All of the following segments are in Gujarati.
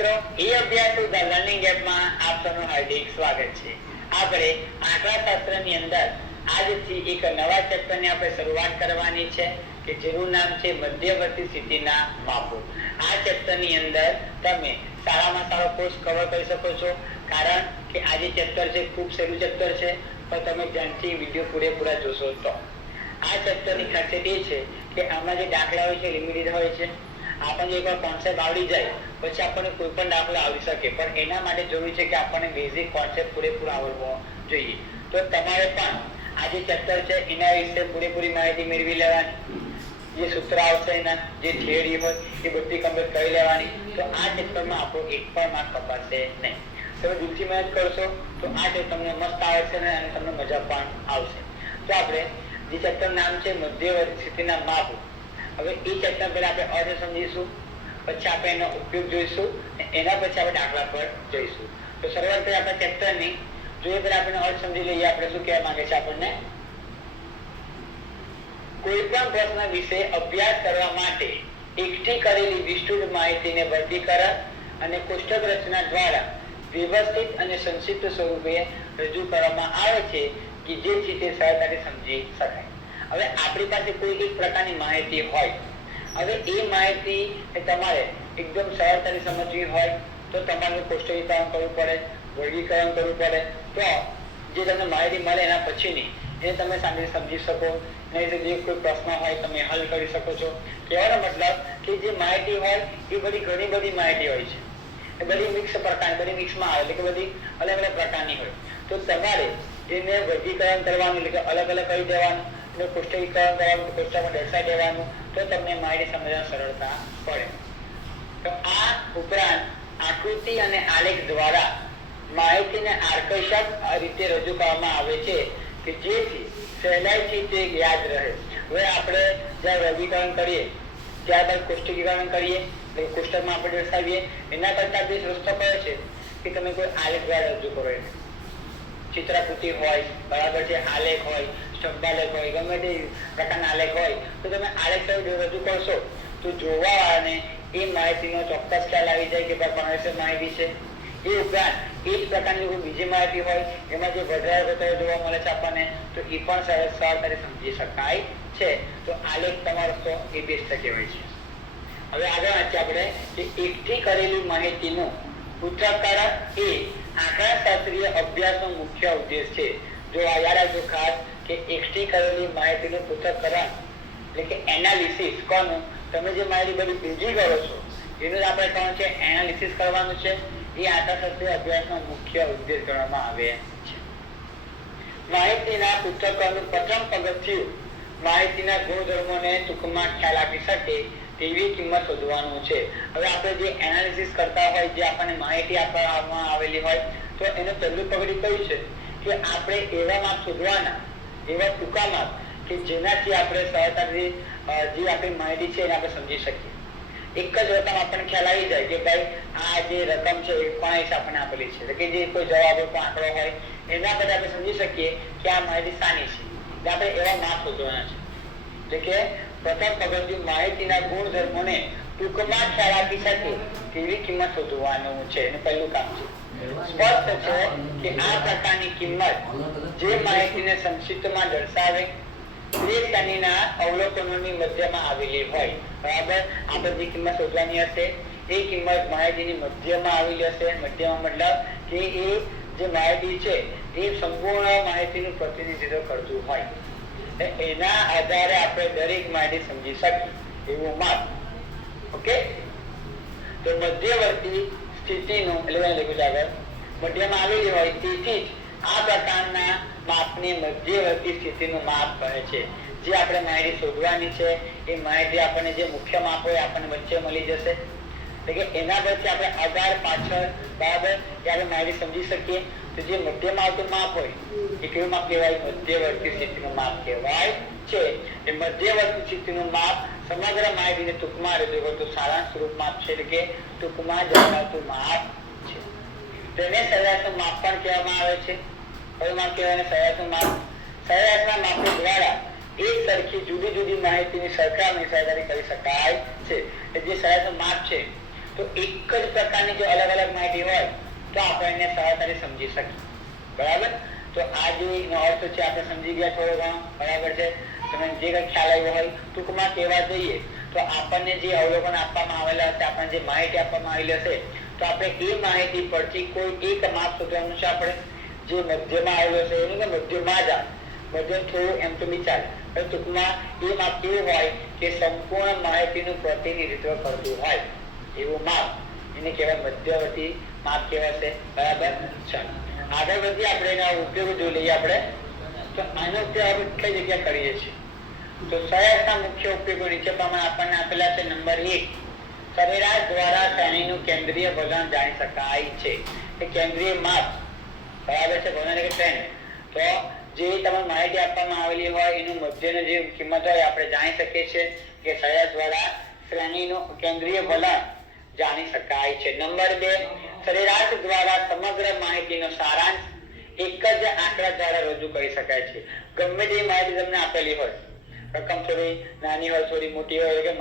મિત્રો, અભ્યાસ લર્નિંગ એપમાં આપ સૌનું હાર્દિક સ્વાગત છે। આપણે આંકડાશાસ્ત્રની અંદર આજથી એક નવા ચેપ્ટરની આપણે શરૂઆત કરવાની છે કે જેનું નામ છે મધ્યવર્તી સ્થિતિના માપો। આ ચેપ્ટરની અંદર તમે સારામાં સારો કોર્સ કવર કરી શકો છો, કારણ કે આ જે ચેપ્ટર છે ખૂબ સહેલું ચેપ્ટર છે, પણ તમે ધ્યાનથી વિડીયો પૂરેપૂરા જોશો તો। આ ચેપ્ટરની ખાસિયત એ છે કે આમાં જે દાખલા હોય છે લિમિટેડ હોય છે। આપણને એકવાર કોન્સેપ્ટ આવડી જાય પછી આપણને કોઈ પણ દાખલો આવડી શકે, પણ એના માટે જરૂરી છે કે આપણને બેઝિક કોન્સેપ્ટ પૂરેપૂરો આવડવો જોઈએ। તો તમારે પણ આ જે ચેપ્ટર છે એના વિશે પૂરેપૂરી માહિતી મેળવી લેવાની, જે સૂત્ર આવશે એના જે થિયરી હોય એ બધી કમ્પ્લીટ કરી લેવાની। તો આ ચેપ્ટરમાં આપણો એક પણ માર્ક કપાશે નહીં। તમે દિલથી મહેનત કરશો તો આ ચેપ્ટર તમને મસ્ત આવશે ને અને તમને મજા પણ આવશે। તો આપણે જે ચેપ્ટર નામ છે મધ્યવર્તી સ્થિતિના માપો, હવે એ ચેપ્ટર પહેલા આપણે અર્થ સમજીશું, પછી આપણે એનો ઉપયોગ જોઈશું, એના પછી આપણે દાખલા પર જઈશું। તો શરૂઆત કરીએ આપણા ચેપ્ટરની। જોઈએ પહેલા આપણે અર્થ સમજી લઈએ, આપણે શું કહેવા માંગે છે આપણને। કોઈ પણ પ્રશ્ન વિશે અભ્યાસ કરવા માટે એકઠી કરેલી વિસ્તૃત માહિતીને વર્ગીકરણ અને કોષ્ટક રચના દ્વારા વ્યવસ્થિત અને સંક્ષિપ્ત સ્વરૂપે રજૂ કરવામાં આવે છે કે જેથી તે સરળતાથી સમજી શકાય। હવે આપણી પાસે કોઈ એક પ્રકારની માહિતી હોય, હવે એ માહિતી તમારે એકદમ સરળતાથી સમજવી હોય તો તમારે કોષ્ટકીકરણ કરવું પડે, વર્ગીકરણ કરવું પડે, તો જે તમને માહિતી મળે એના પછીની એને તમે શાંતિથી સમજી શકો, નહીં તો જે કોઈ પ્રશ્ન હોય તમે હલ કરી શકો છો। કહેવાનો મતલબ કે જે માહિતી હોય એ બધી ઘણી બધી માહિતી હોય છે, એ બધી મિક્સ પ્રકારની, બધી મિક્સમાં આવે એટલે કે બધી અલગ અલગ પ્રકારની હોય। તો તમારે એને વર્ગીકરણ કરવાનું એટલે કે અલગ અલગ કરી દેવાનું, કોષ્ટકીકરણ કરવાનું, કોષ્ટકમાં દર્શાવી દેવાનું, તો તમને માહિતી સમજવામાં સરળતા પડે। તો આ ઉપરાંત આકૃતિ અને આલેખ દ્વારા માહિતીને આકર્ષક રીતે રજૂ કરવામાં આવે છે કે જેથી સહેલાઈથી તે યાદ રહે। હવે આપણે જ્યારે વર્ગીકરણ કરીએ ત્યારબાદ કોષ્ટકીકરણ કરીએ એટલે કોષ્ટકમાં આપણે દર્શાવીએ, એના કરતા બે રસ્તો કયો છે કે તમે કોઈ આલેખ દ્વારા રજૂ કરો, એને ચિત્રાકૃતિ હોય, બરાબર છે, આલેખ હોય, સ્તંભાલેખ હોય, ગમે તે પ્રકારના આલેખ હોય, તો તમે આલેખ રજૂ કરશો તો જોવાવાળાને એ માહિતીનો ચોક્કસ ખ્યાલ આવી જાય કે ભાઈ માહિતી છે। એ ઉપરાંત એ જ પ્રકારની કોઈ બીજી માહિતી હોય એમાં જે વધારે જોવા મળે છે આપણને, તો એ પણ સરળતાથી સમજી શકાય છે। તો આલેખ તમારો તો એ બેસ્ટ કહેવાય છે। હવે આગળ વાંચીએ આપણે કે એકઠી કરેલી માહિતીનું પૃથ્થકરણ એ આંકડાશાસ્ત્રીય અભ્યાસનો મુખ્ય ઉદ્દેશ છે। જો આ યાદ રાખજો ખાસ કે એકઠી કરેલી માહિતીનું પૃથ્થકરણ એટલે કે એનાલિસિસ, કોનું તમે જે માહિતી બધી ભેગી કરો છો એનું આપણે કોણ છે એનાલિસિસ કરવાનું છે, એ આંકડાશાસ્ત્રીય અભ્યાસનો મુખ્ય ઉદ્દેશ ગણવામાં આવે છે। માહિતીના પૃથ્થકરણનું પ્રથમ પગથિયું માહિતીના ગુણધર્મોને ટૂંકમાં ખ્યાલ આપી શકે તેવી કિંમત શોધવાનું છે। હવે આપણે જે એનાલિસિસ કરતા હોય, જે આપણને માહિતી આપવામાં આવેલી હોય, તો એનું પહેલું પગલું કયું છે કે આપણે એવા માપ શોધવાના, એવા ટૂંકા માપ કે જેનાથી આપણે સરળતાથી જે આપણી માહિતી છે એને આપણે સમજી શકીએ। એક જ રકમ આપણને ખ્યાલ આવી જાય કે ભાઈ આ જે રકમ છે એ કોના હિસાબે આપેલી છે, એટલે કે જે કોઈ જવાબ હોય, કોઈ આંકડો હોય, એના પર આપણે સમજી શકીએ કે આ માહિતી શાની છે, એટલે આપણે એવા માપ શોધવાના છે। એટલે કે પ્રથમ પગથિયું માહિતીના ગુણધર્મોને ટૂંકમાં ખ્યાલ આપી શકે તેવી કિંમત શોધવાનું છે, એનું પહેલું કામ છે। સ્પષ્ટ છે કે આ પ્રકારની કિંમત જે માહિતીને સંક્ષિપ્તમાં દર્શાવે તે શ્રેણીના અવલોકનોની મધ્યમાં આવેલી હોય, બરાબર। આપણે જે કિંમત શોધવાની હશે એ કિંમત માહિતીની મધ્યમાં આવેલી હશે। મધ્યમાં મતલબ કે એ જે માહિતી છે એ સંપૂર્ણ માહિતીનું પ્રતિનિધિત્વ કરતું હોય, એના આધારે આપણે દરેક માહિતી સમજી શકીએ એવું માપ। ઓકે, તો મધ્યવર્તી સ્થિતિનું એટલે લખ્યું આગળ મધ્યમાં આવેલી હોય તેથી જ આ પ્રકારના માપને મધ્યવર્તી સ્થિતિનું માપ કહે છે। જે આપણે માહિતી શોધવાની છે એ માહિતી આપણને જે મુખ્ય માપ હોય આપણને વચ્ચે મળી જશે, એટલે કે એના પછી આપણે આગળ પાછળ, બરાબર, ત્યારે માહિતી સમજી શકીએ। તો જે મધ્યમાં આવતું માપ હોય એ કેવું માપ કહેવાય? મધ્યવર્તી સ્થિતિનું માપ કહેવાય છે। એ મધ્યવર્તી સ્થિતિનું માપ સમગ્ર માહિતીને ટૂંકમાં રજૂ કરતું સારાંશ સ્વરૂપ માપ છે, એટલે કે ટૂંકમાં દર્શાવતું માપ છે। તેને સરેરાશનું માપ પણ કહેવામાં આવે છે। કયું માપ કહેવાય? સરેરાશનું માપ। સરેરાશના માપો દ્વારા એક સરખી જુદી જુદી માહિતીની સરખામણી સરળતાથી કરી શકાય છે। જે સરેરાશનું માપ છે તો એક જ પ્રકારની જો અલગ અલગ માહિતી હોય તો આપણે એને સરળતાથી સમજી શકીએ. બરાબર? તો આ જે એનો અર્થ છે આપણે સમજી ગયા થોડો ઘણો. બરાબર છે? તમે જે કંઈ ખ્યાલ આવ્યો હોય ટૂંકમાં કહેવા જઈએ તો આપણને જે અવલોકન આપવામાં આવેલા હશે, આપણને જે માહિતી આપવામાં આવેલી હશે, તો આપણે એ માહિતી પરથી કોઈ એક માપ શોધવાનું છે. આપણે જે મધ્યમાં આવેલો છે એનું કે મધ્યમાં જ મધ્યમ થોડું એમ તો બી ચાલે, પણ ટૂંકમાં એ માપ કેવું હોય કે સંપૂર્ણ માહિતીનું પ્રતિનિધિત્વ કરતું હોય એવું માપ, એને કહેવાય મધ્યવર્તી માપ કહેવાશે. બરાબર? ચાલો આગળ વધી આપણે એના ઉપયોગ જોઈ લઈએ. આપણે તો આનો ઉપયોગ આપણે કઈ જગ્યાએ કરીએ છીએ? તો સરેરાશના મુખ્ય ઉપયોગો નીચે પ્રમાણે આપણને આપેલા છે. નંબર 1, સરેરાશ દ્વારા શ્રેણીનું કેન્દ્રીય વલણ જાણી શકાય છે. કે કેન્દ્રીય માપ, બરાબર છે, વલણ કે શ્રેણી, તો જે તમને માહિતી આપવામાં આવેલી હોય એનું મધ્યની જે કિંમત હોય આપણે જાણી શકીએ છીએ કે સરેરાશ દ્વારા શ્રેણીનું કેન્દ્રીય વલણ જાણી શકાય છે. નંબર 2, સરેરાશ દ્વારા સમગ્ર માહિતીનો સારાંશ એક જ આંકડા દ્વારા રજૂ કરી શકાય છે. ગમે તે માહિતી તમને આપેલી હોય, રકમ થોડી નાની હોય, થોડી મોટી હોય, કે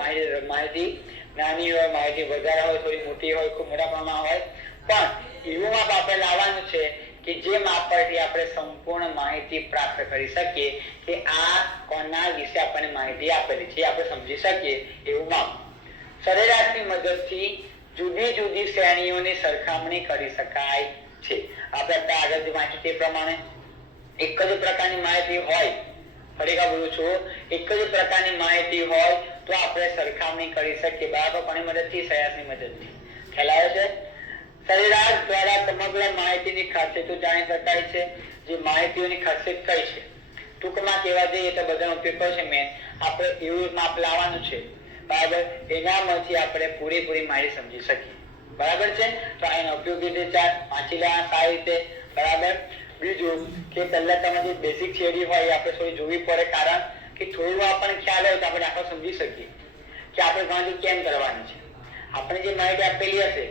માહિતી નાની હોય, માહિતી વધારે હોય, થોડી મોટી હોય, ખૂબ મોટા પ્રમાણમાં હોય, પણ એવું માપ આપણે લાવવાનું છે કે જે માપ પરથી આપણે સંપૂર્ણ માહિતી પ્રાપ્ત કરી શકીએ કે આ કોના વિશે આપણને માહિતી આપેલી છે આપણે સમજી શકીએ એવું માપ. સરેરાશની મદદથી જુદી જુદી શ્રેણીઓની સરખામણી કરી શકાય છે. આપણે આગળ જે માહિતી તે પ્રમાણે એક જ પ્રકારની માહિતી હોય, ફરીથી બોલું છું, એક જ પ્રકારની માહિતી હોય તો આપણે સરખામણી કરી શકીએ. બરાબર? કોની મદદથી? સરેરાશની મદદથી. ખ્યાલ આવે છે? સરેરાશ દ્વારા સમગ્ર માહિતીની ખાસિયતો જાણી શકાય છે. જે માહિતીઓની ખાસિયત કઈ છે, ટૂંકમાં કહેવા જઈએ તો બધાનો ઉપયોગ છે. મેં આપણે એવું માપ લાવવાનું છે. બરાબર? એનામાંથી આપણે પૂરેપૂરી માહિતી સમજી શકીએ. બરાબર છે? તો એનો ઉપયોગ રીતે વાંચી લેવા સારી રીતે. બરાબર? બીજું કે પહેલા તમે જે બેસિક થિયરી હોય એ આપણે થોડી જોવી પડે, કારણ કે થોડું આપણને ખ્યાલ હોય તો આપણે આખો સમજી શકીએ કે આપણે ગણતરી કેમ કરવાની છે. આપણે જે માહિતી આપેલી હશે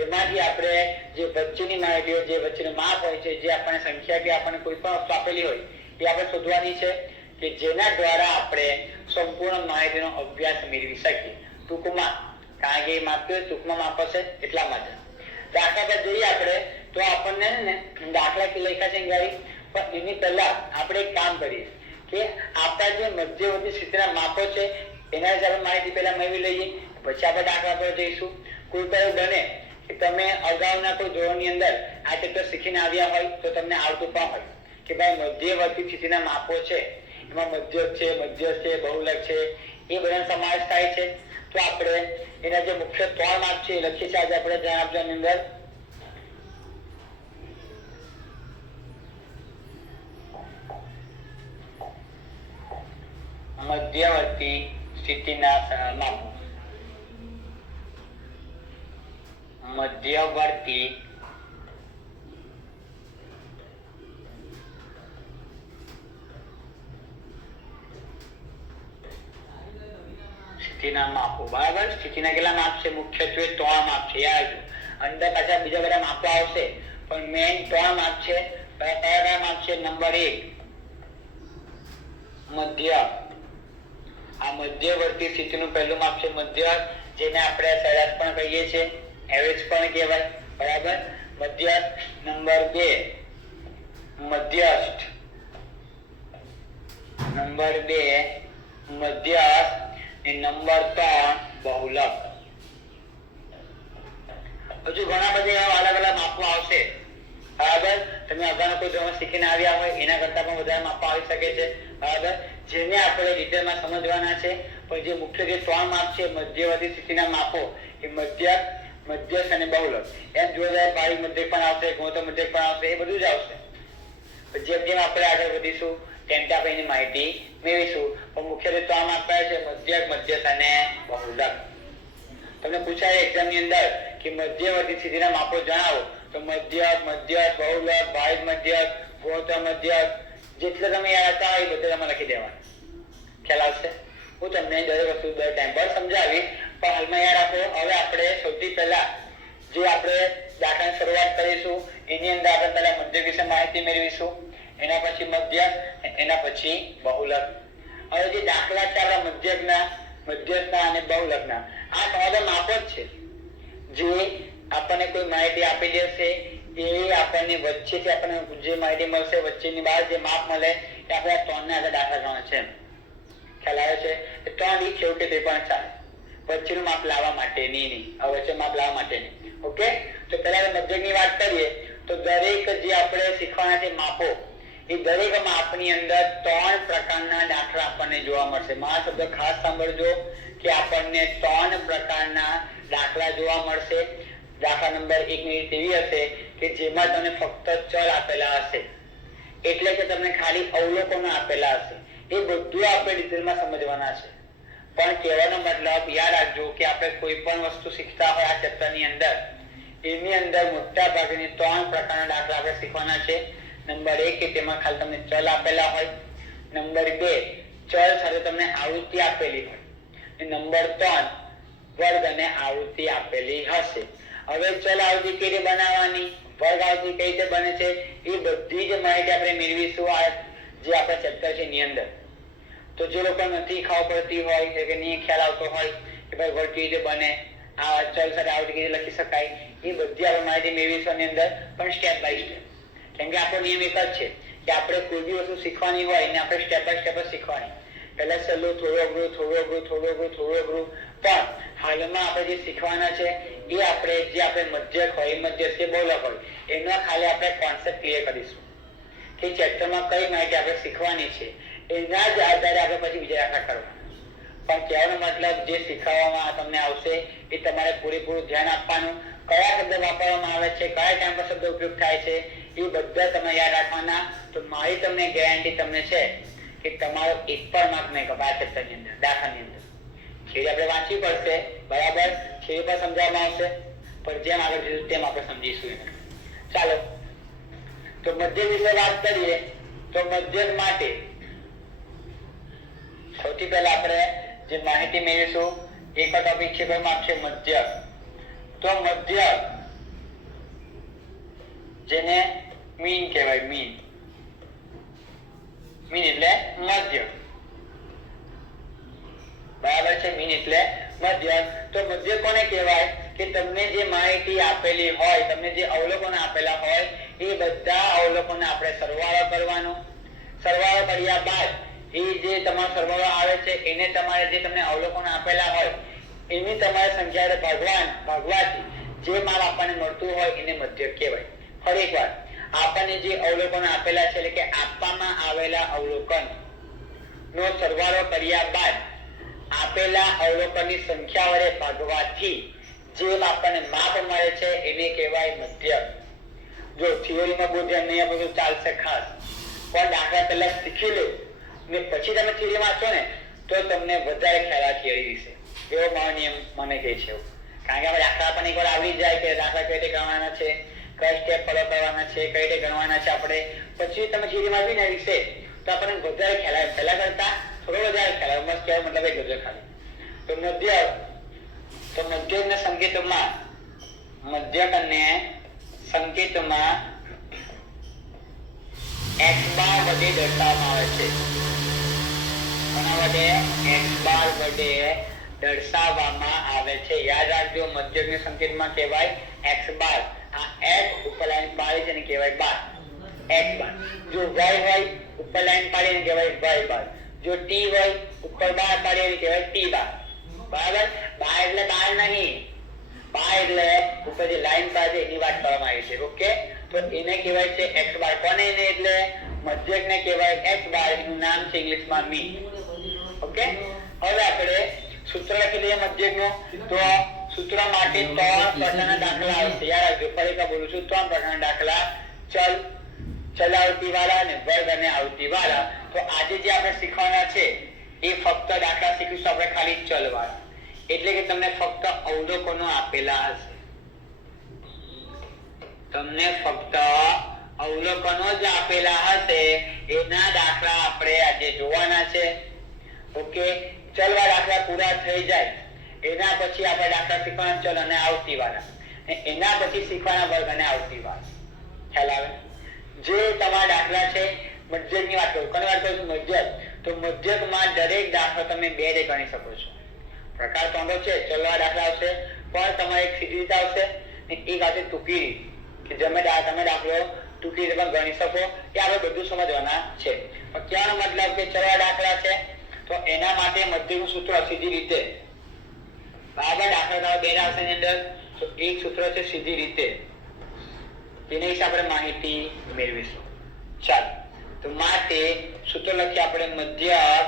એમાંથી આપણે જે વચ્ચેની માહિતી હોય, જે વચ્ચેનું માપ હોય છે, જે આપણને સંખ્યા કે આપણને કોઈ પણ વસ્તુ આપેલી હોય એ આપણે શોધવાની છે કે જેના દ્વારા આપણે સંપૂર્ણ માહિતીનો અભ્યાસ મેળવી શકીએ. ટૂંકમાં, કારણ કે એ માપ ટૂંકમાં માપ હશે એટલા માટે. દાખલા પર જોઈએ આપણે તો આપણને દાખલા લખ્યા છે ગાડી, પણ એની પહેલા આપણે એક કામ કરીએ કે આપણા જે મધ્યવર્તી સ્થિતિના માપો છે એના વિશે આપણે માહિતી પહેલા મેળવી લઈએ, પછી આપણે દાખલા પર જઈશું. કોઈ પણ બને કે તમે અગાઉના કોઈ ધોરણની અંદર આ ચેપ્ટર શીખીને આવ્યા હોય તો તમને આવતું પણ હોય કે ભાઈ મધ્યવર્તી સ્થિતિના માપો છે, એમાં મધ્યક છે, મધ્યસ્થ છે, બહુલક છે, એ બધાનો સમાવેશ થાય છે. તો આપણે એના જે મુખ્ય 3 માપ છે એ લખીએ છીએ આજે આપણે ધ્યાન આપવાની અંદર. મધ્યવર્તી સ્થિતિના માપો. મધ્યવર્તી સ્થિતિના માપો. બરાબર? સ્થિતિના કેટલા માપ છે? મુખ્યત્વે 3 માપ છે. યાદ રાખજો. અંદર પાછા બીજા બધા માપો આવશે, પણ મેઇન 3 માપ છે. કયા માપ છે? નંબર 1, મધ્ય. આ મધ્યવર્તી સ્થિતિનું પહેલું માપ છે મધ્ય, જેને આપણે સરેરાશ પણ કહીએ છીએ, એવરેજ પણ કહેવાય. બરાબર? મધ્યસ્થ. નંબર 2, મધ્યસ્થ. નંબર 2, મધ્યસ્થ. નંબર 3, બહુલક. હજુ ઘણા બધા અલગ અલગ માપો આવશે. બરાબર? તમે અગાઉ કોઈ ધોરણ શીખીને આવ્યા હોય એના કરતા પણ વધારે માપો આવી શકે છે. બરાબર? જેને આપણે ડિટેલમાં સમજવાના છે. પણ જે મુખ્ય જે 3 માપ છે મધ્યવર્તી સ્થિતિના માપો, એ મધ્યક, મધ્યસ્થ અને બહુલક. એમ જોવા જાય પારિક મધ્યક પણ આવશે, ગુણોત્તર મધ્યક પણ આવશે, એ બધું જ આવશે. જેમ જેમ આપણે આગળ વધીશું તેમ તેમ આપણે એની માહિતી મેળવીશું. પણ મુખ્યત્વે 3 માપ કયા છે? મધ્યક, મધ્યસ્થ અને બહુલક. તમને પૂછાય એક્ઝામ ની અંદર કે મધ્યવર્તી સ્થિતિના માપો જણાવો, તો મધ્યક, મધ્યસ્થ, બહુલક, ભારિત મધ્યક, ગુણોત્તર મધ્યક, જેટલે તમે યાદ હતા એ બધે તમે લખી દેવાના. ખ્યાલ આવશે? હું તમને દરેક વસ્તુ દર ટાઈમ પર સમજાવીશ, પણ હાલમાં યાદ રાખો. હવે આપણે સૌથી પહેલા જે આપણે દાખલાની શરૂઆત કરીશું એની અંદર આપણે પહેલા મધ્યક વિશે માહિતી મેળવીશું, એના પછી મધ્યક, એના પછી બહુલક. હવે જે દાખલા છે આપણા મધ્યકના, મધ્યસ્થના અને બહુલકના, આ બધા માપો જ છે. જે આપણને કોઈ માહિતી આપી દેશે એ આપણને વચ્ચેથી આપણને જે માહિતી મળશે વચ્ચેની બહાર જે માપ મળે એ આપણે ત્રણને આગળ દાખલા ગણવા છે. ખ્યાલ આવે છે? ત્રણ રીત છે કે તે પણ ચાલે, વચ્ચેનું માપ લાવવા માટેની નહીં, વચ્ચે માપ લાવવા માટેની. ઓકે, તો પહેલા મધ્યકની વાત કરીએ તો દરેક જે આપણે શીખવાના છે માપો, એ દરેક માપની અંદર ત્રણ પ્રકારના દાખલા આપણને જોવા મળશે. મારા શબ્દ ખાસ સાંભળજો કે આપણને ત્રણ પ્રકારના દાખલા જોવા મળશે. દાખલા નંબર 1 ની રીત એવી હશે કે જેમાં તમને ફક્ત ચલ આપેલા હશે, એટલે કે તમને ખાલી અવલોકનો આપેલા હશે. એ બધું આપણે ડિટેલમાં સમજવાના છે. પણ કહેવાનો મતલબ યાદ રાખજો કે આપણે કોઈ પણ વસ્તુ શીખતા હોય આ ચેપ્ટરની અંદર, એની અંદર મોટા ભાગની ત્રણ પ્રકારના દાખલા આપણે શીખવાના છે. નંબર 1 કે તેમાં ખાલી તમને ચલ આપેલા હોય. નંબર 2 ચલ સાથે તમને આવૃત્તિ આપેલી હોય. નંબર 3 વર્ગ અને આવૃત્તિ આપેલી હશે. હવે ચલ આવૃત્તિ કઈ રીતે બનાવવાની, વર્ગ આવૃત્તિ કઈ રીતે બને છે, એ બધી જ માહિતી આપણે મેળવીશું આ જે આપણા ચેપ્ટર છે એની અંદર. તો જે લોકો નથી ખબર પડતી હોય કે નહીં ખ્યાલ આવતો હોય કે ભાઈ વર્ગ કેવી રીતે બને, આ ચલ સાથે આવૃત્તિ કેવી રીતે લખી શકાય, એ બધી આપણે માહિતી મેળવીશું આની અંદર, પણ સ્ટેપ બાય સ્ટેપ. કેમ કે આપણો નિયમ એક જ છે કે આપણે કોઈ બી વસ્તુ શીખવાની હોય એને આપણે સ્ટેપ બાય સ્ટેપ જ શીખવાની. પહેલા સહેલું, થોડું અઘરું, થોડું અઘરું, થોડું અઘરું, થોડું અઘરું. પણ હાલમાં આપણે જે શીખવાના છે એ આપણે જે આપણે મધ્યક હોય, મધ્યસ્થ કે બહુલક હોય, એનો ખાલી આપણે કોન્સેપ્ટ ક્લિયર કરીશું કે ચેપ્ટરમાં કઈ માહિતી આપણે શીખવાની છે, એના જ આધારે આપણે પછી બીજા દાખલા કરવાના. પણ કહેવાનો મતલબ જે શીખવવામાં તમને આવશે એ તમારે પૂરેપૂરું ધ્યાન આપવાનું. કયા શબ્દ વાપરવામાં આવે છે, કયા ટાઈમ પર શબ્દ ઉપયોગ થાય છે, એ બધા તમે યાદ રાખવાના. તો મારી તમને ગેરંટી તમને છે કે તમારો એક પણ માર્ક નહીં કપાય ચેપ્ટરની અંદર, દાખલાની અંદર. છેલ્લે આપણે વાંચવી પડશે, બરાબર, છેલ્લે પર સમજાવવામાં આવશે, પણ જેમ આગળ જઈશું તેમ આપણે સમજીશું એને. ચાલો, તો મધ્યક વિશે વાત કરીએ તો મધ્યક માટે સૌથી પહેલા આપણે જે માહિતી મેળવીશું એક ટોપિક છે કયું માપ છે, મધ્યક. તો મધ્યક જેને મીન કહેવાય, મીન એટલે મધ્યક, બરાબર છે, મીન એટલે મધ્યક. તો મધ્યક કોને કહેવાય કે તમને જે માહિતી આપેલી હોય, તમને જે અવલોકનો આપેલા હોય એ બધા અવલોકનો આપણે સરવાળો કરવાનો. સરવાળો કર્યા બાદ એ જે તમારો સરવાળો આવે છે એને તમારે જે તમને અવલોકનો આપેલા હોય એની તમારે સંખ્યા ભાગવાથી જે માપ આપણને મળતું હોય એને મધ્યક કહેવાય. ફરી એકવાર, આપણને જે અવલોકનો આપેલા છે એટલે કે આપવામાં આવેલા અવલોકન નો સરવાળો કર્યા બાદ આપેલા અવલોકનની સંખ્યા વડે ભાગવાથી જે આપણને માપ મળે છે એને કહેવાય મધ્યક. જો થિયરીમાં બહુ ધ્યાન નહીં આપો તો ચાલશે ખાસ, પણ દાખલા પહેલા શીખી લો ને પછી તમે થિયરી વાંચો ને તો તમને વધારે ખ્યાલ આવે થિયરી વિશે. એવો મારો નિયમ મને કહે છે એવું. કારણ કે આપણે દાખલા આપણને એકવાર આવડી જાય કે દાખલા કઈ રીતે ગણવાના છે, કઈ સ્ટેપ ફોલો કરવાના છે, કઈ રીતે ગણવાના છે આપણે, પછી તમે થિયરીમાં આવીને વિશે તો આપણને વધારે ખ્યાલ આવે, પહેલા કરતા થોડો વધારે ખ્યાલ આવે. મસ્ત કહેવાય મતલબ એક જ ખાલી. તો મધ્યક અને સંકેતમાં x બાર વડે દર્શાવવામાં આવે છે. કોના વડે? x બાર વડે દર્શાવવામાં આવે છે. યાદ રાખજો, મધ્યકને સંકેતમાં કહેવાય x બાર. આ x ઉપર લાઈન પાડી છે ને કહેવાય બાર, x બાર. જો y હોય ઉપર લાઈન પાડી ને કહેવાય y બાર. જો t હોય ઉપર બાર પાડી ને કહેવાય t બાર. બરાબર? બાર એટલે બાર નહીં, બાર એટલે ઉપર જે લાઈન પાડી એની વાત કરવામાં આવી છે. ઓકે, તો એને કહેવાય છે x બાર. કોને? એને એટલે મધ્યકને કહેવાય x બાર. એનું નામ છે ઇંગ્લિશમાં મીન. ઓકે, હવે આપણે સૂત્ર લખી લઈએ મધ્યકનું. તો સૂત્ર માટે ત્રણ પ્રકારના દાખલા આવશે. યાદ રાખજો, ફરીથી બોલું છું, ત્રણ પ્રકારના દાખલા: ચલ આવૃત્તિ વાળા અને વર્ગ અને આવૃત્તિ વાળા. તો આજે જે આપણે શીખવાના છે એ ફક્ત દાખલા શીખીશું આપણે ખાલી ચલ વાળા, એટલે કે તમને ફક્ત અવલોકનો આપેલા હશે. તમને ફક્ત અવલોકનો જ આપેલા હશે, એના દાખલા આપણે આજે જોવાના છે. ઓકે, ચલવા દાખલા પૂરા થઈ જાય એના પછી આપણે દાખલા શીખવાના ચલ અને આવૃત્તિ વાળા, એના પછી શીખવાના વર્ગ અને આવૃત્તિ વાળા. ખ્યાલ આવે? જે તમારા દાખલા છે મધ્યકની વાત કરું, કોની વાત કરું છું? મધ્યક. તો મધ્યકમાં દરેક દાખલો તમે બે રીતે ગણી શકો છો. પ્રકાર ત્રણ છે, ચલવા દાખલા આવશે, પણ તમારે એક સીધી રીત આવશે ને એક આવશે ટૂંકી રીત, કે તમે દાખલો ટૂંકી રીતે પણ ગણી શકો. કે આપણે બધું સમજવાના છે. પણ કહેવાનો મતલબ કે ચલો દાખલા છે તો એના માટે મધ્યનું સૂત્ર સીધી રીતે બરાબર. દાખલા બે આવશે એની અંદર તો એક સૂત્ર છે સીધી રીતે, તેના વિશે આપણે માહિતી મેળવીશું. ચાલો તો માટે સૂત્ર લખીએ આપણે મધ્યક,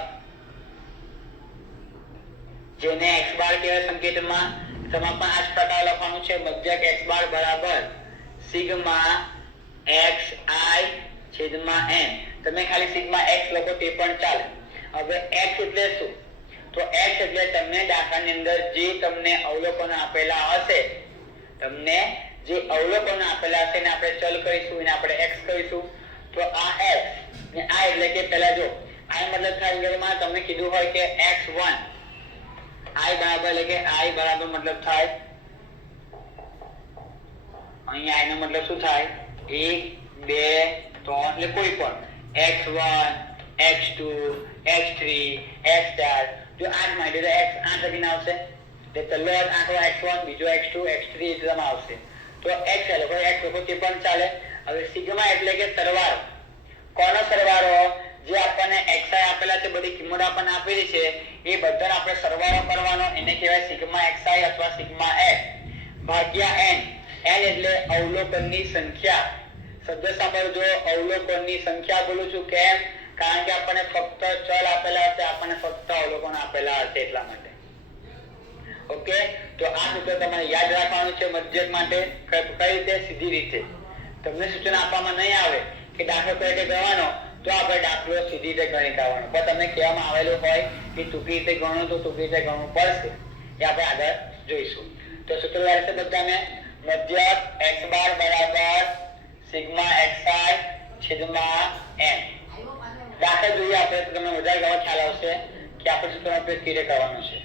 જેને x બાર કહેવાય સંકેતમાં. તેમાં પણ આ જ પ્રકાર લખવાનું છે. મધ્યક x બાર બરાબર સિગ્મા xi છેદમાં n. તમે ખાલી સિગ્મા x લખો તે પણ ચાલે. હવે x એટલે શું? તો x એટલે તમને દાખલાની અંદર જે તમને અવલોકનો આપેલા હશે, તમને જે અવલોકનો આપેલા હશે ને આપણે ચલ કરીશું એને આપણે x કહીશું. તો આ x ને આ એટલે કે પહેલા જો આ મતલબ થાય અંગ્રેજીમાં તમને કીધું હોય કે x1 i બરાબર એટલે કે i બરાબર મતલબ થાય અહીંયા i નો મતલબ શું થાય 1 2 3 એટલે કોઈ પણ x1 x2 x3 x4 જો 8 માં એટલે x 8 લખીને આવશે. એટલે પહેલો આંકડો x1 બીજો x2 x3 એટલામાં આવશે. તો x લખો x લખો તે પણ ચાલે. હવે સિગ્મા એટલે કે સરવાળો. કોનો સરવાળો? જે આપણને xi આપેલા છે, બધી કિંમત આપણને આપેલી છે એ બધાનો આપણે સરવાળો કરવાનો, એને કહેવાય સિગ્મા xi અથવા સિગ્મા x ભાગ્યા n. n એટલે અવલોકનની સંખ્યા. શબ્દ સાંભળજો, અવલોકનની સંખ્યા બોલું છું કેમ? કારણ કે આપણને ફક્ત ચલ આપેલા હશે, આપણને ફક્ત અવલોકન આપેલા હશે એટલા માટે. ઓકે, તો આ સૂત્ર તમારે યાદ રાખવાનું છે મધ્યક માટે. કઈ રીતે? સીધી રીતે. તમને સૂચન આપવામાં નહીં આવે કે દાખલો કઈ રીતે ગણવાનો, તો આપણે દાખલો સીધી રીતે ગણી કાઢવાનો. પણ તમને કહેવામાં આવેલું હોય કે ટૂંકી રીતે ગણો તો ટૂંકી રીતે ગણવું પડશે. એ આપણે આગળ જોઈશું. તો સૂત્ર યાદ છે બધાને. મધ્યક x બાર બરાબર સિગ્મા xi છેદમાં n. દાખલા જોઈએ આપણે તો તમને વધારે ખ્યાલ આવશે કે આપણે સૂત્રનો ઉપયોગ કેવી રીતે કરવાનો છે.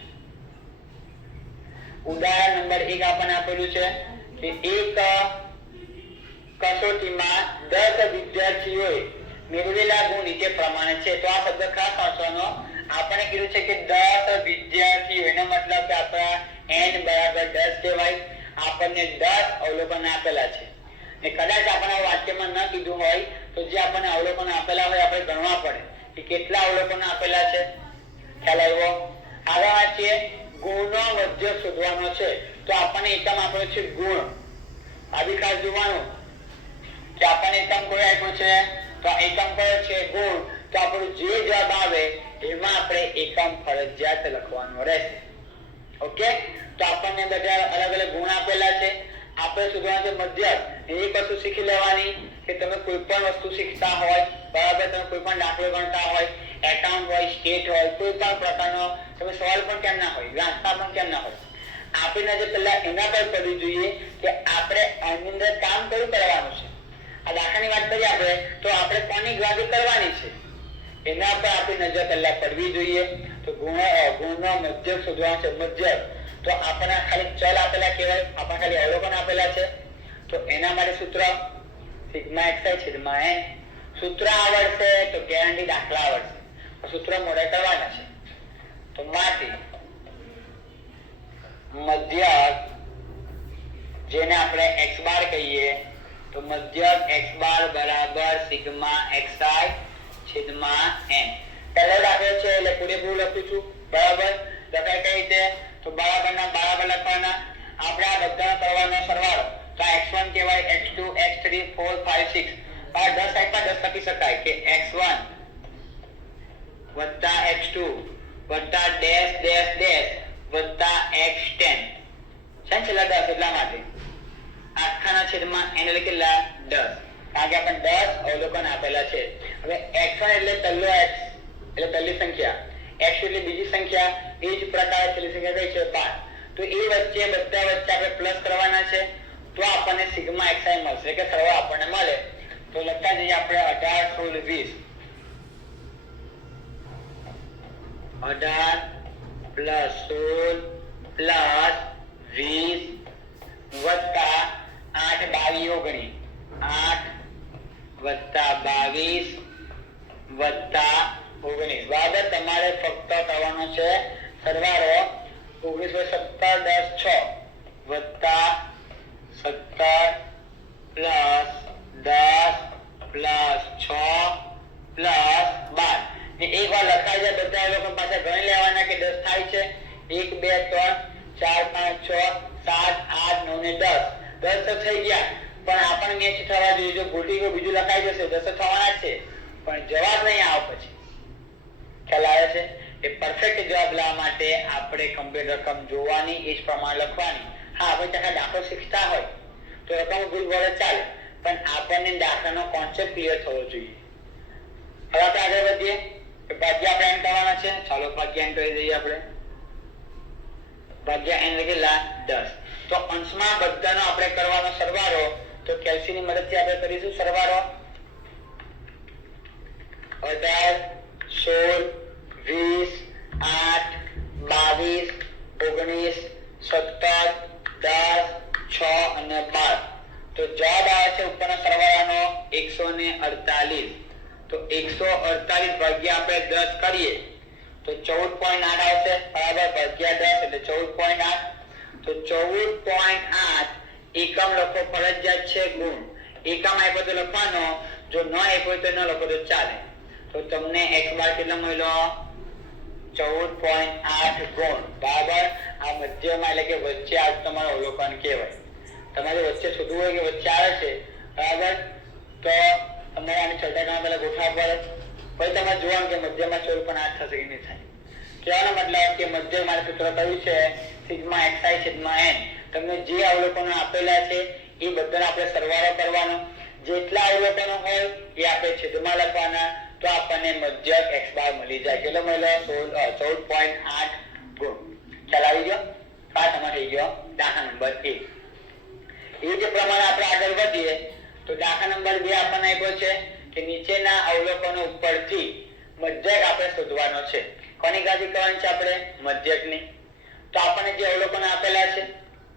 ઉદાહરણ નંબર 1 આપણને આપેલું છે કે એક કસોટીમાં 10 વિદ્યાર્થીઓએ મેળવેલા ગુણ નીચે પ્રમાણે છે. તો આ શબ્દ ખાસ વાંચવાનો. આપણે કીધું છે કે 10 વિદ્યાર્થીઓ, એનો મતલબ કે આપણા n બરાબર 10 કહેવાય. આપણને 10 અવલોકન આપેલા છે ને કદાચ આપણને વાક્યમાં ન કીધું હોય તો જે આપણને અવલોકન આપેલા હોય આપણે ગણવા પડે કે કેટલા અવલોકન આપેલા છે. ખ્યાલ આવ્યો? આગળ વાંચીએ. ગુણનો મધ્ય શોધવાનો છે. તો આપણને એકમ આપ્યો છે ગુણ. આ બી ખાસ જોવાનું કે આપણને એકમ કોઈ આપ્યો છે તો આ એકમ કયો છે? ગુણ. તો આપણું જે જવાબ આવે એમાં આપણે એકમ ફરજિયાત લખવાનો રહેશે. ઓકે, તો આપણને બધા અલગ અલગ ગુણ આપેલા છે. આપણે શોધવાનું છે મધ્યક. એ વસ્તુ શીખી લેવાની કે તમે કોઈ પણ વસ્તુ શીખતા હોય બરાબર, તમે કોઈ પણ દાખલો ગણતા હોય, એકાઉન્ટ હોય, સ્ટેટ હોય, કોઈ પણ પ્રકારનો તમે સવાલ પણ કેમ ના હોય, વાંચતા પણ કેમ ના હોય, આપણે જે પહેલા એના પર કરવી જોઈએ કે આપણે આની અંદર કામ કયું કરવાનું છે. આ દાખલાની વાત કરીએ આપણે તો આપણે કોની ગણતરી કરવાની છે એના પર આપણી નજર પહેલા પડવી જોઈએ. તો ગુણનો મધ્યક શોધવાનો છે. મધ્યક તો આપણને ખાલી ચલ આપેલા કહેવાય, આપણને ખાલી અવલોકન આપેલા છે. તો એના માટે સૂત્ર સિગ્મા xi છેદમાં n. સૂત્ર આવડશે તો ગેરંટી દાખલા આવડશે. સૂત્ર મોડે કરવાના છે. તો માટે મધ્યક જેને આપણે x બાર કહીએ તો મધ્યક x બાર બરાબર સિગ્મા xi છેદમાં n. પહેલો દાખલો છે એટલે પૂરેપૂરું લખું છું બરાબર. લખાય કઈ રીતે? તો બરાબરના બરાબર લખવાના. આપણે આ બધાનો કરવાનો સરવાળો. તો x1 કહેવાય, x2 x3 4 5 6 આ 10 આપ્યા 10 લખી શકાય કે x1 વત્તા x2 વત્તા ડેશ ડેશ ડેશ વત્તા x10 છે છેલ્લા 10 એટલા માટે આખાના છેદમાં n એટલે કેટલા 10. કારણ કે આપણને 10 અવલોકન આપેલા છે. હવે x1 એટલે પહેલો x એટલે પહેલી સંખ્યા, x2 એટલે બીજી સંખ્યા, એ જ પ્રકારે છેલ્લી સંખ્યા કઈ છે 5. તો એ વચ્ચે બધા વચ્ચે આપણે પ્લસ કરવાના છે તો આપણને સિગ્મા xi મળશે કે સરવાળો આપણને મળે. તો લખતા જઈએ આપણે 18 પ્લસ 16 પ્લસ 20 વત્તા 8 22 8 વત્તા 22 વત્તા 19 બરાબર. તમારે ફક્ત કરવાનો છે સરવાળો. 19 + 17 10 6 પ્લસ 10 પ્લસ 6 પ્લસ 12 ને એકવાર લખાઈ જાય બધા લોકો પાછા ગણી લેવાના કે 10 થાય છે 1 2 3 4 5 6 7 8 9 ને 10 10 તો થઈ ગયા પણ આપણને મેચ થવા જોઈએ જો ભૂલી ગયો બીજું લખાઈ જશે 10 થવાના છે પણ જવાબ નહીં આવે પછી ખ્યાલ આવે છે એ પરફેક્ટ જવાબ લાવવા માટે આપણે કમ્પ્લીટ રકમ જોવાની એ જ પ્રમાણે લખવાની હા આપણે ટકા દાખલો શીખતા હોય તો રકમ ભૂલ વડે ચાલે પણ આપણને દાખલાનો કોન્સેપ્ટ ક્લિયર થવો જોઈએ હવે આપણે આગળ વધીએ કે ભાગ્ય આપણે એમ કરવાના છે ચાલો ભાગ્ય એમ કરી દઈએ આપણે ભાગ્ય એન એટલે 10 તો અંશમાં બધાનો આપણે કરવાનો સરવાળો તો કેલ્સીની મદદથી આપણે કરીશું સરવાળો 18 16 20 8 22 19 17 10 6 અને 12 તો જવાબ આવે છે ઉપરના સરવાળાનો 148 તો 148 ભાગ્યા આપણે 10 કરીએ તો 14.8 આવશે બરાબર ભાગ્યા 10 એટલે 14.8 તો 14.8 એકમ લખો ફરજિયાત છે ગુણ એકમ આપ્યો તો લખવાનો જો ન આપ્યો તો ન લખો તો ચાલે તો તમને x બાર કેટલો મળ્યો 14.8 ગુણ બરાબર આ મધ્યમાં એટલે કે વચ્ચે આ તમારો અવલોકન કહેવાય તમારે વચ્ચે શોધવું હોય કે વચ્ચે આવે છે બરાબર તો તમારે આની છઠ્ઠા પહેલા ગોઠવા પડે પછી તમારે જોવાનું કે મધ્યમાં 14.8 થશે કે નહીં થાય કહેવાનો મતલબ કે મધ્યમાં સૂત્ર કયું છે સિગ્મા xi છેદમાં n તમને જે અવલોકનો આપેલા છે એ બધાનો આપણે સરવાળો કરવાનો જેટલા અવલોકનો હોય એ આપણે છેદમાં લખવાના તો આપણને મધ્યક x બાર મળી જાય કેટલો મળ્યો 14.8 ગુણ ખ્યાલ આવી ગયો પાસ આમાં થઈ ગયો દાખલા નંબર 1 એ જ પ્રમાણે આપણે આગળ વધીએ તો દાખલા નંબર 2 આપણને આપ્યો છે કે નીચેના અવલોકનો ઉપરથી મધ્યક આપણે શોધવાનો છે કોની ગણતરી કરવાની છે આપણે મધ્યકની તો આપણને જે અવલોકનો આપેલા છે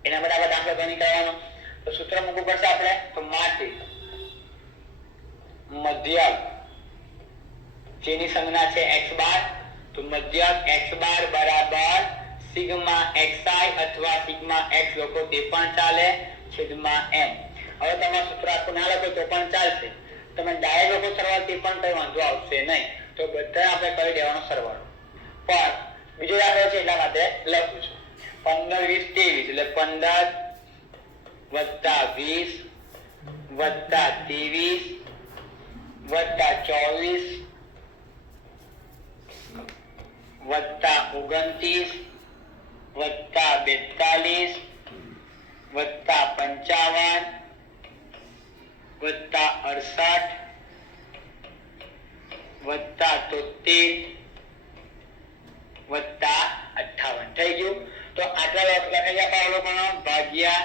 એના માટે આપણે દાખલો ગણી કરવાનો તો સૂત્ર મૂકવું પડશે આપણે તો માટે મધ્યક જેની સંજ્ઞા છે x બાર તો મધ્યક x બાર બરાબર સિગ્મા xi અથવા સિગ્મા x લખો તે પણ ચાલે છેદમાં m હવે તમે સૂત્ર આખું ના લખો તો પણ ચાલશે તમે ડાયરેક્ટ લખો સરવાળો તે પણ કઈ વાંધો આવશે નહીં તો બધા આપણે કરી દેવાનો સરવાળો પણ બીજો દાખલો છે એટલા માટે લખું છું 15 20 23 એટલે 15 +23 +29 +42 +55 +68 +58 થઈ ગયું તો આટલા લખાઈ આપણે અવલોકનો ભાગ્યા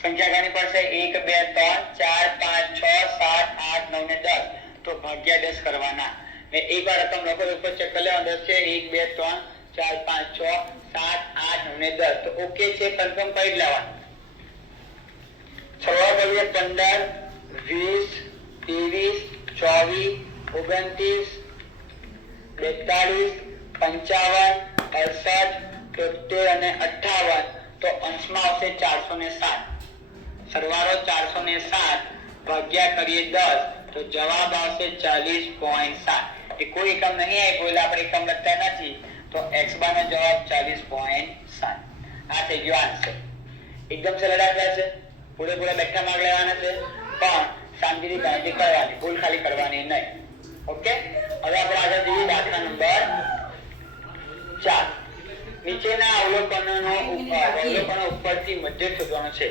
સંખ્યા ગણી પડશે 1 2 3 4 5 6 7 8 9 ને 10 તો ભાગ્યા 10 કરવાના ને એકવાર રકમ લખો ઉપર ચેક કરી લેવાનું 10 છે 1 2 3 4 5 6 7 8 9 ને 10 તો ઓકે છે કન્ફર્મ કરી લેવાનું સરવાળો કરીએ 15 20 23 24 29 42 55 68 73 અને 58 તો અંશમાં આવશે 407 સરવાળો 407 ભાગ્યા કરીએ 10 તો જવાબ આવશે 40.7 એ કોઈ એકમ નહીં આપ્યો એટલે આપણે એકમ લખતા નથી તો x બાર નો જવાબ 40.7 આ થઈ ગયો આન્સર એકદમ સરળ દાખલા છે પૂરેપૂરા બેઠા માર્ક લેવાના છે પણ શાંતિથી ગણતરી કરવાની ભૂલ ખાલી કરવાની નહીં ઓકે હવે આપણે આગળ જઈએ દાખલા નંબર 4 નીચેના અવલોકનો ઉપરથી મધ્યક શોધવાનો છે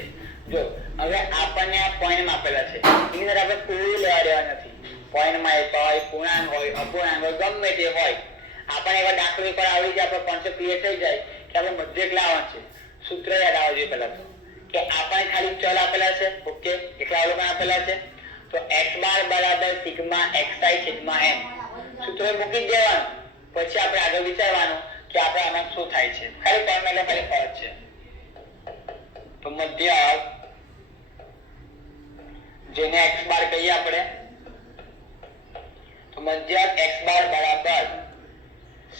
જો હવે આપણને આ પોઈન્ટ આપેલા છે એની અંદર આપણે કોઈ લેવા દેવા નથી પોઈન્ટમાં એક હોય પૂર્ણાંક હોય અપૂર્ણાંક હોય ગમે તે હોય આપણે એવા દાખલો પર આવી જાય આપણો કોન્સેપ્ટ ક્લિયર થઈ જાય કે આપણે મધ્યક લાવવાનું છે સૂત્ર યાદ આવવું જોઈએ પહેલા તો કે આપણને ખાલી ચલ આપેલા છે ઓકે એકલા અવલોકન આપેલા છે તો x બાર બરાબર સિગ્મા xi છેદમાં m સૂત્ર મૂકી દેવાનું પછી આપણે આગળ વિચારવાનું કે આપણે આમાં શું થાય છે ખાલી ફોર્મ્યુલા ખાલી ફરજ છે તો મધ્યક જેને x બાર કહીએ આપણે તો મધ્યક x બાર બરાબર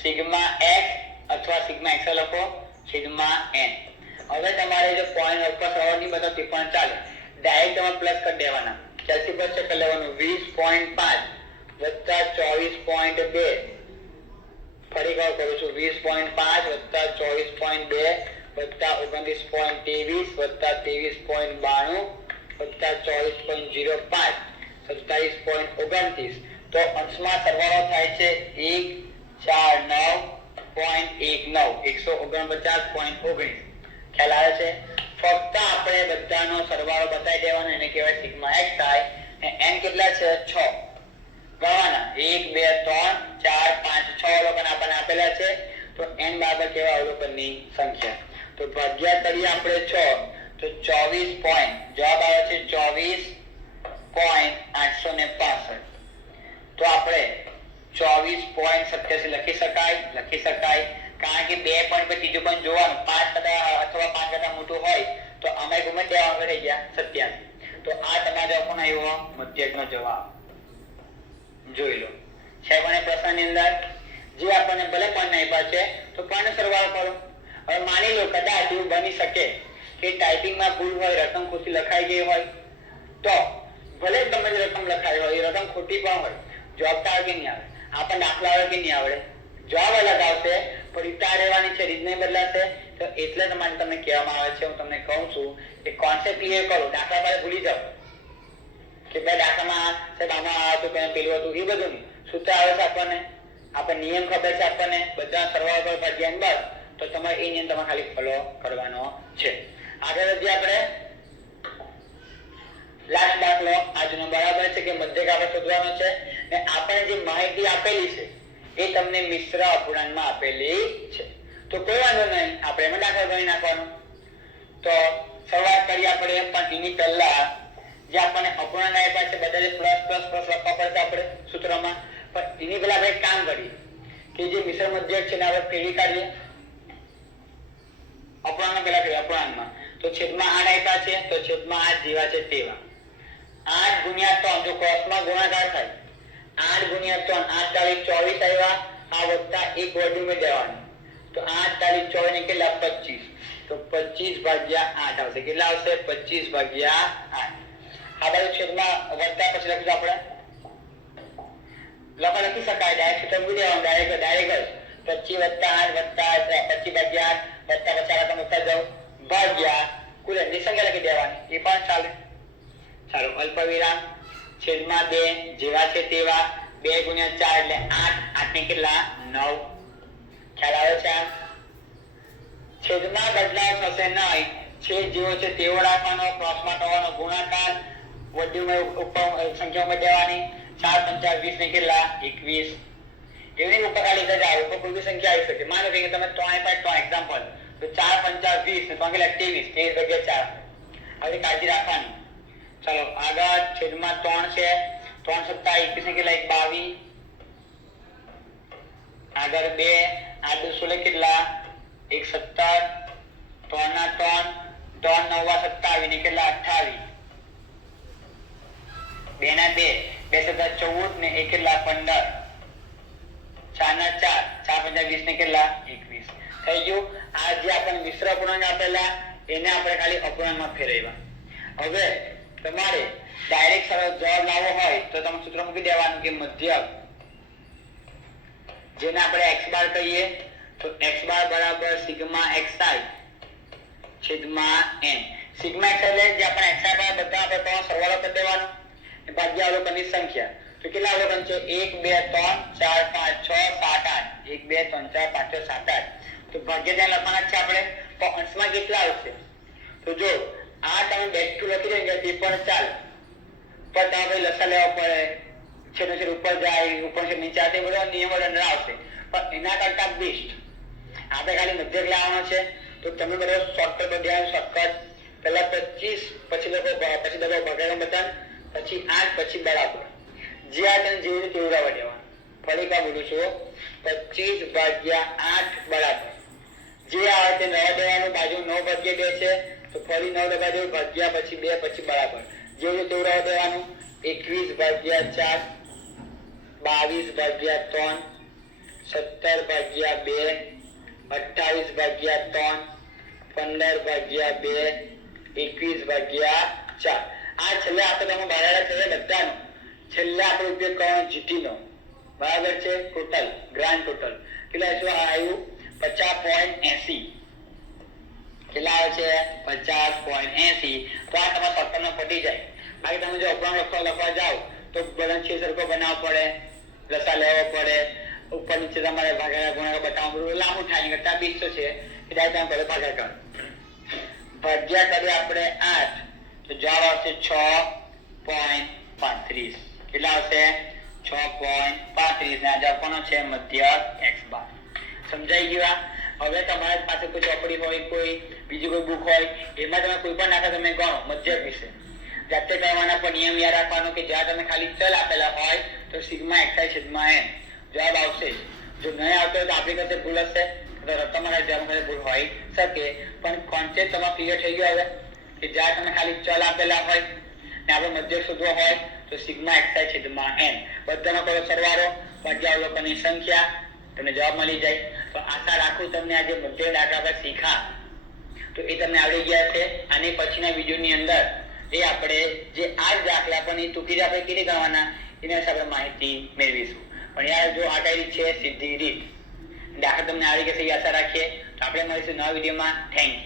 સિગ્મા x અથવા સિગ્મા x લખો છેદમાં n હવે તમારે જો પોઈન્ટ ઉપર સરળ નહીં બતાવો તે પણ ચાલે ડાયરેક્ટ તમારે પ્લસ કરી દેવાના. કેલ્સીફર છે કરી લેવાનું 20.5 વત્તા 24.2. ફરી કહું કરું છું 20.5 વત્તા 24.2 વત્તા 29.23 વત્તા 23.92 વત્તા 24.05 27.29. તો અંશમાં સરવાળો થાય છે 149.19 ખ્યાલ આવે છે. ફક્ત આપણે બધાનો સરવાળો બતાવી દેવાનો, એને કહેવાય સિગ્મા એક્સ થાય. n કેટલા છે? 6 ગણવાના 1 2 3 4 5 6 અવલોકન આપણને આપેલા છે. તો n બરાબર કેવા અવલોકનની સંખ્યા. તો ભાગ્યા કરીએ આપણે 6 તો 24 પોઈન્ટ જવાબ આવે છે 24.865. તો આપણે 24.87 લખી શકાય કારણ કે 2 પોઈન્ટ પર ત્રીજું પોઈન્ટ જોવાનું 5 કરતા અથવા 5 કરતા મોટું હોય તો અમે ગુમે દેવા રહી ગયા 87. તો આ તમારો કોણ આવ્યો? મધ્યકનો જવાબ. જોઈ લો છે કોને પ્રશ્નની અંદર જે આપણને ભલે પણ આપ્યા છે તો પણ સરવાળો કરો. હવે માની લો કદાચ એવું બની શકે કે ટાઈપિંગમાં ભૂલ હોય, રકમ ખોટી લખાઈ ગઈ હોય, તો ભલે તમે જે રકમ લખાઈ હોય એ રકમ ખોટી પણ હોય, જવાબ તો આવે કે નહીં આવે? આપણને દાખલા આવે કે નહીં આવડે? જવાબ અલગ આવશે પણ રીત આ રહેવાની છે, રીત નહીં બદલાશે. તો એટલે તમારે તમને કહેવામાં આવે છે, હું તમને કહું છું કે કોન્સેપ્ટ ક્લિયર કરો. દાખલા પાસે ભૂલી જાઓ કે બે દાખલામાં સાહેબ આમાં આ હતું પેલું હતું, એ બધું નહીં. સૂત્ર આવે છે આપણને નિયમ ખબર છે આપણને, બધા સરવાળો પર ધ્યાન બસ. તો તમારે એ નિયમ તમારે ખાલી ફોલો કરવાનો છે. આગળ વધીએ આપણે. લાસ્ટ દાખલો આજનો બરાબર છે કે મધ્યક આપણે શોધવાનો છે ને આપણે જે માહિતી આપેલી છે એ તમને મિશ્ર અપૂર્ણાંકમાં આપેલી છે. તો કોઈ વાંધો નહીં, આપણે એમાં દાખલો ગણી નાખવાનો. તો શરૂઆત કરીએ આપણે, પણ એની પહેલા જે આપણને અપૂર્ણાંક આપ્યા છે બદલે પ્લસ પ્લસ પ્લસ લખવા પડશે આપણે સૂત્રમાં. પણ એની પહેલા આપણે કામ કરીએ કે જે મિશ્ર મધ્યક છે ને આપણે ફેરવી કાઢીએ. અપૂર્ણાંક પહેલા કરીએ અપૂર્ણાંકમાં. તો છેદમાં 8 આપ્યા છે તો છેદમાં 8 જેવા છે તેવા 8 ગુણ્યા 3 જો ક્રોસમાં ગુણાકાર થાય 8 ગુણ્યા 3 8 તારીખ 24 આવ્યા. આ વત્તા 1 વધુ મેં દેવાનું તો 8 તારીખ 24 ને કેટલા? 25. તો 25 ભાગ્યા 8 આવશે. કેટલા આવશે? 25 ભાગ્યા 8. આ બાજુ છેદમાં વત્તા પછી લખીશું આપણે. લખી શકાય ડાયરેક્ટ સૂત્ર મૂકી દેવાનું ડાયરેક્ટ 25 વત્તા 8 વત્તા 25 ભાગ્યા 8 વત્તા પછી આ તમે ઉત્તર જાઓ ભાગ્યા કુલ એની સંખ્યા લખી દેવાની, એ પણ ચાલે. ચાલો અલ્પ વિરામ છેદમાં 2 જેવા છે તેવા 2 ગુણ્યા 4 એટલે 8. 8 ને કેટલા? 9. ખ્યાલ આવે છે? છેદમાં બદલાવ થશે નહીં, છેદ જેવો છે તેવો રાખવાનો, ક્રોસમાં કરવાનો ગુણાકાર, વધુમાં ઉપર સંખ્યામાં દેવાની. 4 5 20 ને કેટલા? 21. એની ઉપર ખાલી જજા ઉપર કોઈ બી સંખ્યા આવી શકે. માનો કે તમે 3 5 એક્ઝામ્પલ તો 4 5 20 ને 3 23 23 હવે કાળજી રાખવાની. ચાલો આગળ છેદમાં 3 છે 3 સત્તા 21 ને કેટલા? 22. આગળ 2 આ 2 કેટલા? 1 17 3 ના 3 3 9 27 ને કેટલા? 28. 2 ના 2 2 સત્તા 14 ને 1 કેટલા? 15. 4 ના 4 4 5 20 ને કેટલા? 21. થઈ ગયું. આ જે આપણને મિશ્ર અપૂર્ણાંક આપેલા એને આપણે ખાલી અપૂર્ણાંકમાં ફેરવ્યા. હવે તમારે ડાયરેક્ટ સરળ જવાબ લાવવો હોય તો તમે સૂત્ર મૂકી દેવાનું કે મધ્યક જેને આપણે x બાર કહીએ તો x બાર બરાબર સિગ્મા xi છેદમાં n. સિગ્મા xi એટલે જે આપણે xi બાર બધા આપણે તો સરવાળો કરી દેવાનો ભાગ્યા અવલોકનની સંખ્યા. તો કેટલા અવલોકન છે? 1 2 3 4 5 6 7 8 1 2 3 4 5 6 7 8. તો ભાગ્ય ત્યાં લખવાના છે આપણે, તો અંશમાં કેટલા આવશે? તો જો આ તમે બેઠું લખી દેજો તે પણ ચાલે, પણ તમે લસા લેવા પડે, છેલ્લે છેલ્લે ઉપર જાય ઉપર છે નીચે તે બધા નિયમો અંદર આવશે. પણ એના કરતા બેસ્ટ આપણે ખાલી મધ્યક લાવવાનો છે. તો તમે બધા શોર્ટકટ ધ્યાન શોર્ટકટ પહેલા 25 પછી લખો પછી દબાવો ભાગાકાર બટન પછી 8 પછી બરાબર જે આ તને જેવી રીતે ઉડાવવા દેવાનું. ફરી કા બોલું છું 25 ભાગ્યા 8 બરાબર જે આવે તે 9 દેવાનું, બાજુ 9 ભાગ્યા 2 છે તો ફરી 9 દબા દેવું ભાગ્યા પછી 2 પછી બરાબર જે રીતે ઉડાવવા દેવાનું. 21 ભાગ્યા 4 22 ભાગ્યા 3 17 ભાગ્યા 2 28 ભાગ્યા 3 15 ભાગ્યા 2 21 ભાગ્યા 4. છેલ્લે આપણે ઉપયોગ કરવાનો જીટી નો, બરાબર છે. ટોટલ ગ્રાન્ડ ટોટલ કેટલા શું આવ્યું? 50.80. કેટલા આવે છે? 50.80. તો આ તમારા સત્તરમાં પટી જાય. બાકી તમે જો અપૂર્ણાંક લખવા જાઓ તો બધા છે સરખો બનાવવો પડે, લસા લેવો પડે, ઉપર નીચે તમારે ભાગાકાર ગુણાકાર બતાવવું પડે, લાંબુ થાય કરતા 20 છે કે ડાયરેક્ટ તમે ભાગાકાર ભાગ્યા કરીએ આપણે 8 તો જવાબ આવશે 6.35. કેટલા આવશે? 6.35. ને આ જવાબ કોનો છે? મધ્યક x બાર. સમજાઈ ગયું? હવે તમારી પાસે કોઈ ચોપડી હોય, કોઈ બીજી કોઈ બુક હોય, એમાં તમે કોઈ પણ નાખો, તમે ગણો મધ્યક વિશે જાતે કરવાના. પણ નિયમ યાદ રાખવાનો કે જ્યાં તમે ખાલી ચલ આપેલા હોય તો સિગ્મા xi છેદમાં n જવાબ આવશે. જો નહીં આવતો હોય તો આપણી પાસે ભૂલ હશે, તો તમારા જવાબ ભૂલ હોય શકે. પણ કોન્સેપ્ટ તમારો ક્લિયર થઈ ગયો હવે કે જ્યાં તમે ખાલી ચલ આપેલા હોય ને આપણે મધ્યક શોધવો હોય તો સિગ્મા xi છેદમાં n બધાનો કરો સરવાળો ભાગ્યા અવલોકનની સંખ્યા, તમને જવાબ મળી જાય. તો આશા રાખું તમને આજે મધ્યક દાખલા પર શીખા તો એ તમને આવડી ગયા છે. અને પછીના વિડીયોની અંદર એ આપણે જે આ દાખલા પણ એ ટૂંકી આપણે કેવી ગણવાના એના વિશે આપણે માહિતી મેળવીશું. પણ યાર જો આ કઈ રીત છે સીધી રીત, દાખલા તમને આવડી ગયા છે એ આશા રાખીએ. તો આપણે મળીશું નવા વિડીયોમાં. Thank you.